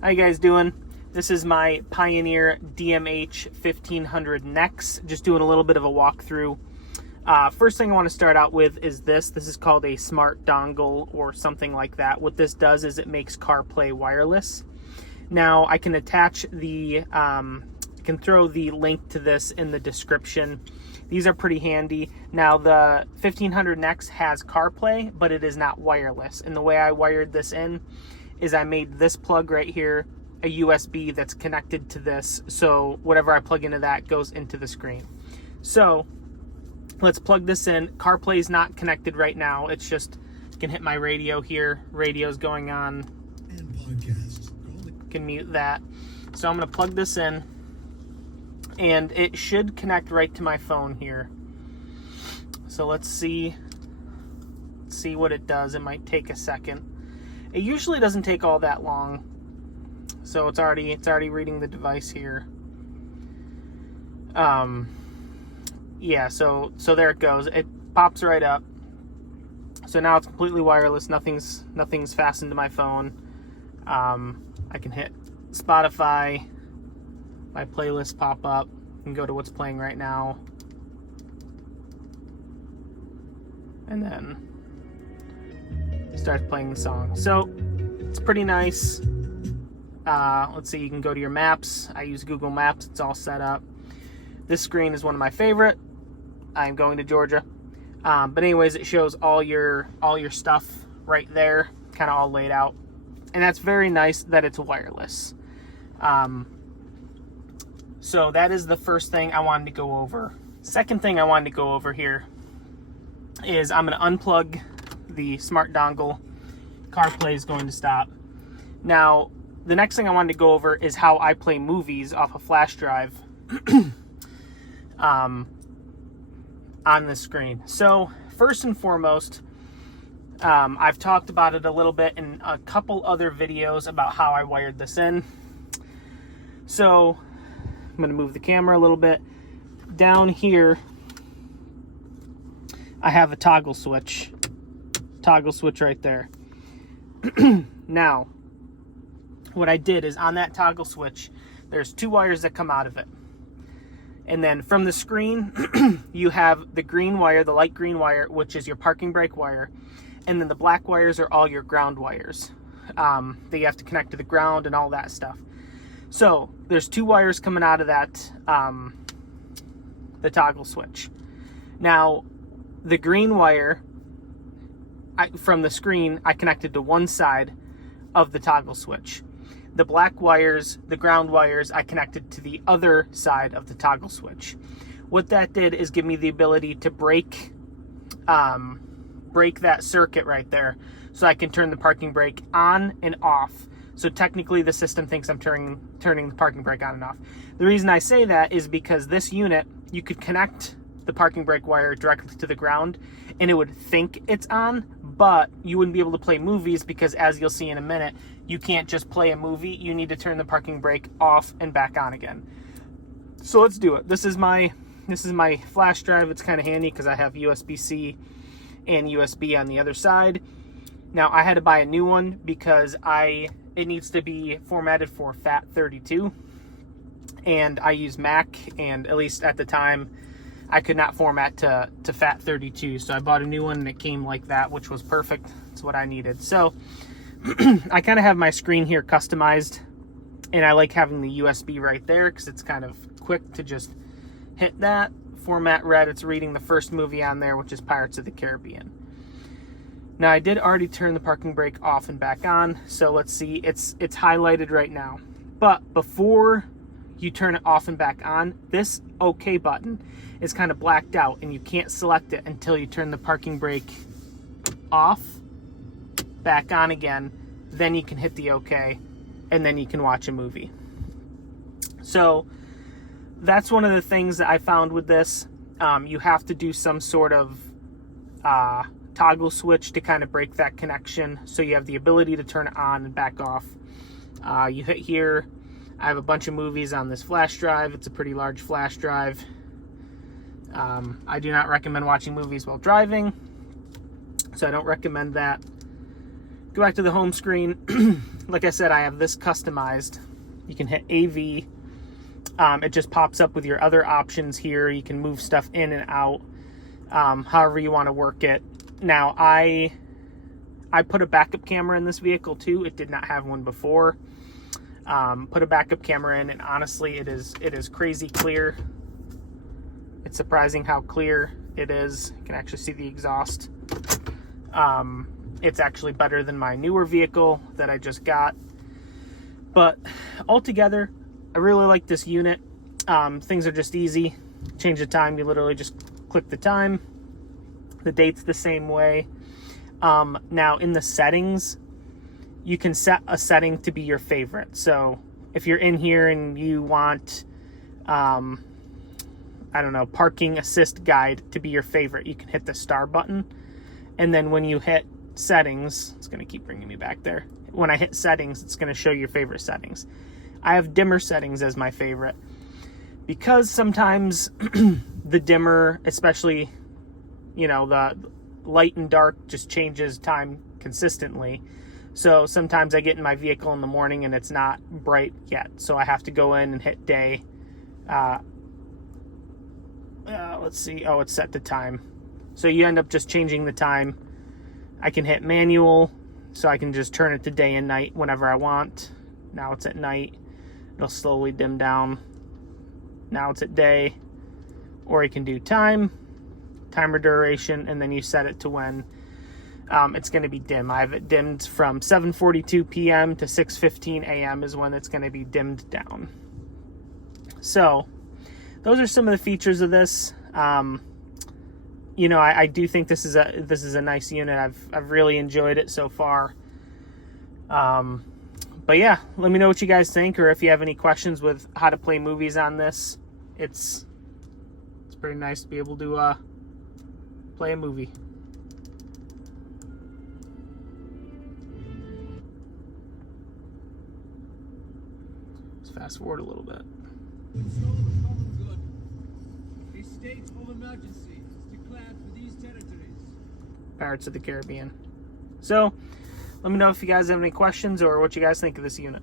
How you guys doing? This is my Pioneer DMH 1500 NEX. Just doing a little bit of a walkthrough. First thing I want to start out with is this. This is called a smart dongle or something like that. What this does is it makes CarPlay wireless. Now I can attach the, I can throw the link to this in the description. These are pretty handy. Now the 1500 NEX has CarPlay, but it is not wireless. And the way I wired this in is I made this plug right here a USB that's connected to this, so whatever I plug into that goes into the screen. So let's plug this in. CarPlay is not connected right now. It's just, you can hit my radio here. Radio's going on. And podcasts. Can mute that. So I'm gonna plug this in, and it should connect right to my phone here. So let's see what it does. It might take a second. It usually doesn't take all that long. So it's already reading the device here. Yeah, so there it goes. It pops right up. So now it's completely wireless. Nothing's fastened to my phone. I can hit Spotify. My playlists pop up. I can go to what's playing right now. And then start playing the song. So it's pretty nice. Let's see, you can go to your maps. I use Google Maps. It's all set up. This screen is one of my favorite. I'm going to Georgia. But anyways, it shows all your stuff right there, kind of all laid out. And that's very nice that it's wireless. So that is the first thing I wanted to go over. Second thing I wanted to go over here is I'm going to unplug the smart dongle. CarPlay is going to stop. Now, the next thing I wanted to go over is how I play movies off a flash drive on the screen. So, first and foremost, I've talked about it a little bit in a couple other videos about how I wired this in. So, I'm going to move the camera a little bit. Down here, I have a toggle switch right there. Now, what I did is on that toggle switch, there's two wires that come out of it. And then from the screen, you have the green wire, the light green wire, which is your parking brake wire. And then the black wires are all your ground wires that you have to connect to the ground and all that stuff. So there's two wires coming out of that, the toggle switch. Now, the green wire, from the screen, I connected to one side of the toggle switch. The black wires, the ground wires, I connected to the other side of the toggle switch. What that did is give me the ability to break that circuit right there, so I can turn the parking brake on and off. So technically the system thinks I'm turning the parking brake on and off. The reason I say that is because this unit, you could connect the parking brake wire directly to the ground and it would think it's on, but you wouldn't be able to play movies because, as you'll see in a minute, you can't just play a movie. You need to turn the parking brake off and back on again. So let's do it. This is my flash drive. It's kind of handy because I have USB-C and USB on the other side. Now I had to buy a new one because it needs to be formatted for FAT32, and I use Mac, and at least at the time I could not format to FAT32, so I bought a new one and it came like that, which was perfect. It's what I needed. So I kind of have my screen here customized, and I like having the USB right there because it's kind of quick to just hit that. Format red, it's reading the first movie on there, which is Pirates of the Caribbean. Now I did already turn the parking brake off and back on, so let's see, it's highlighted right now. But before you turn it off and back on, this OK button is kind of blacked out, and you can't select it until you turn the parking brake off, back on again, then you can hit the OK, and then you can watch a movie. So that's one of the things that I found with this. You have to do some sort of toggle switch to kind of break that connection, so you have the ability to turn it on and back off. You hit here. I have a bunch of movies on this flash drive. It's a pretty large flash drive. I do not recommend watching movies while driving, so I don't recommend that. Go back to the home screen. like I said, I have this customized. You can hit AV. It just pops up with your other options here. You can move stuff in and out, however you want to work it. Now, I put a backup camera in this vehicle too. It did not have one before. Put a backup camera in, and honestly, it is crazy clear. It's surprising how clear it is. You can actually see the exhaust. It's actually better than my newer vehicle that I just got. But altogether, I really like this unit. Things are just easy. Change the time, you literally just click the time. The date's the same way. Now in the settings, you can set a setting to be your favorite. So if you're in here and you want, I don't know, parking assist guide to be your favorite, you can hit the star button. And then when you hit settings, it's going to keep bringing me back there. When I hit settings, it's going to show your favorite settings. I have dimmer settings as my favorite because sometimes the dimmer, especially, you know, the light and dark just changes time consistently. So sometimes I get in my vehicle in the morning and it's not bright yet. So I have to go in and hit day. Let's see. Oh, it's set to time. So you end up just changing the time. I can hit manual, so I can just turn it to day and night whenever I want. Now it's at night. It'll slowly dim down. Now it's at day. Or you can do time, timer duration, and then you set it to when it's going to be dim. I have it dimmed from 7:42 p.m. to 6:15 a.m. is when it's going to be dimmed down. So those are some of the features of this. You know, I do think this is a nice unit. I've really enjoyed it so far. But yeah, let me know what you guys think, or if you have any questions with how to play movies on this. It's pretty nice to be able to play a movie. Let's fast forward a little bit. A state of emergency is declared for these territories. Pirates of the Caribbean. So, let me know if you guys have any questions or what you guys think of this unit.